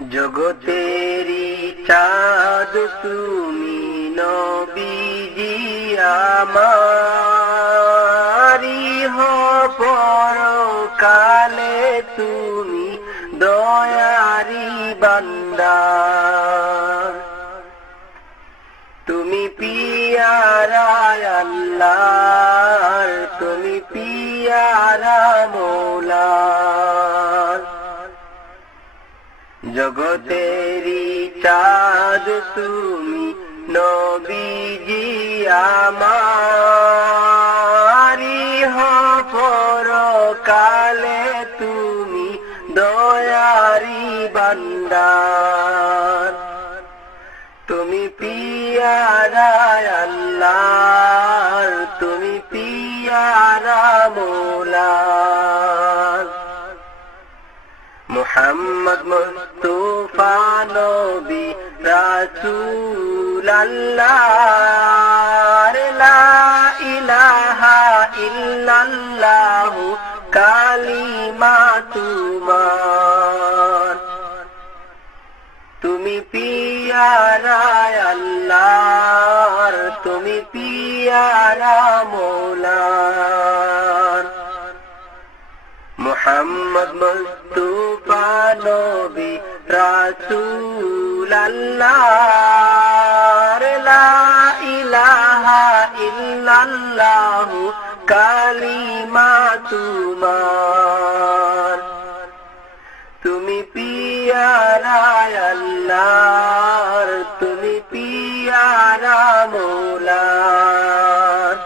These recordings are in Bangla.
জগতেরি চাঁদ তুমি নবীজি আমারি পরকালে তুমি দয়ারি বান্দা। তুমি পিয়ারা আল্লাহর, তুমি পিয়ারা মৌলার। জগতেরি চাঁদ তুমি নবীজি আমারি পরকালে তুমি দয়ারি বান্দার। তুমি পিয়ারা আল্লাহর, তুমি পিয়ারা মৌলার। মুহাম্মদ মুস্তাফা নবী রাসূল আল্লাহ, লা ইলাহা ইল্লাল্লাহ কালিমা তোমার। তুমি পিয়ারা আল্লাহর, তুমি পিয়ারা মৌলার। মুহাম্মদ মুস্তাফা নবী রাসূল আল্লাহ, লা ইলাহা ইল্লাল্লাহ কালিমা তোমার। তুমি পিয়ারা আল্লাহর, তুমি পিয়ারা মৌলার।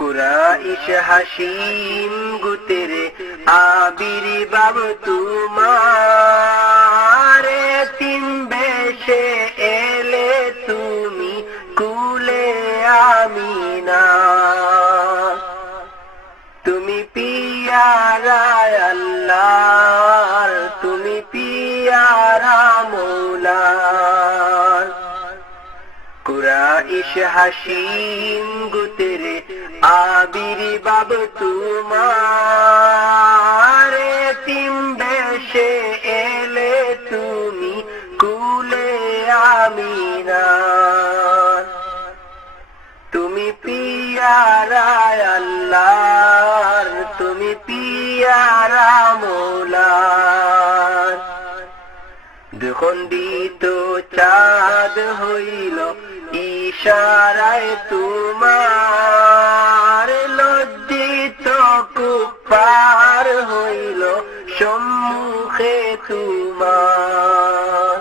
কুরাইশ হাসিম গুতেরে আবির্ভাব তোমার, তিন বেশে এলে তুমি কুলে আমিনা। তুমি পিয়ারা আল্লাহর, তুমি পিয়ারা মৌলার। কুরাইশ হাসিম গুতেরে আবির্ভাব তোমার, তিন বেশে এলে তুমি কুলে আমিনা। তুমি পিয়ারা আল্লাহর, তুমি পিয়ারা মৌলার। দুখণ্ডিত চাঁদ হইল ইশারায় তোমার, লজ্জিত কুফার হইল সম্মুখে তোমার।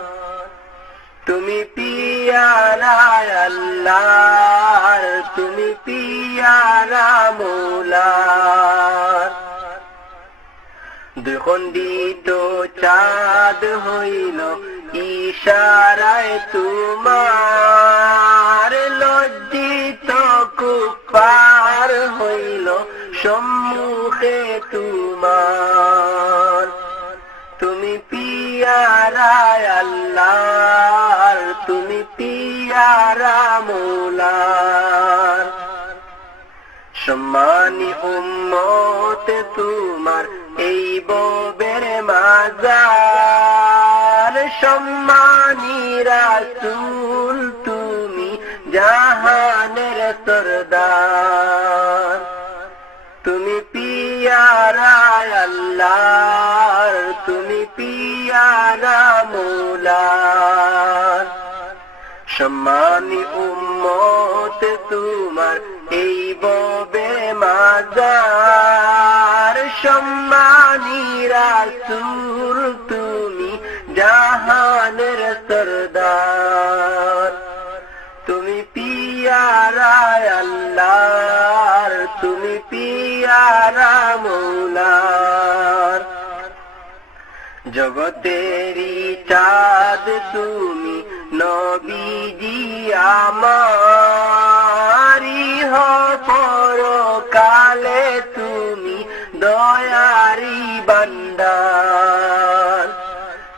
তুমি পিয়ারা আল্লাহর, তুমি পিয়ারা মৌলার। দুখণ্ডিত চাঁদ হইল ইশারায় তোমার, লজ্জিত কুফার হইল সম্মুখে তোমার। তুমি পিয়ারা আল্লাহর, তুমি পিয়ারা মৌলার। সম্মানী উম্মত তোমার এই ববের মাজার, সম্মানী রাসূল তুমি জাহানের সরদার। তুমি পিয়ারা আল্লাহর, তুমি পিয়ারা মৌলার। সম্মানী উম্মত তোমার এই ববে মাজার, সম্মানী রাসূল তুমি জাহানের সরদার। তুমি পিয়ারা আল্লাহর, তুমি পিয়ারা মৌলার। জগতেরি চাঁদ তুমি নবীজি আমারি পরকালে তুমি দয়ারি বান্দার।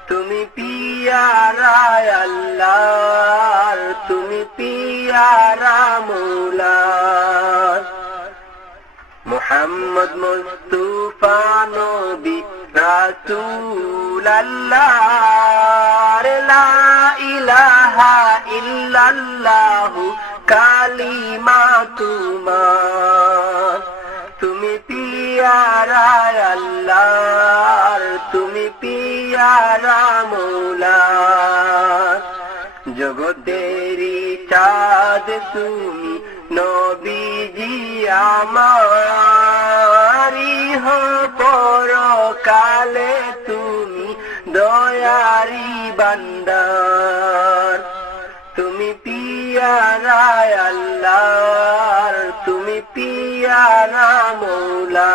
তুমি পিয়ারা আল্লাহর, তুমি পিয়ারা মৌলার। মুহাম্মদ মুস্তাফা নবী রাসূলুল্লাহ লা ইলাহা ইল্লাল্লাহু কালিমা তোমার তুমি পিয়ারা আল্লাহর তুমি পিয়ারা মৌলার জগতেরি চাঁদ তুমি নবীজি আমার ইহ পরকালে তুমি দয়ারি বান্দার তুমি পিয়ারা আল্লাহর তুমি পিয়ারা মৌলা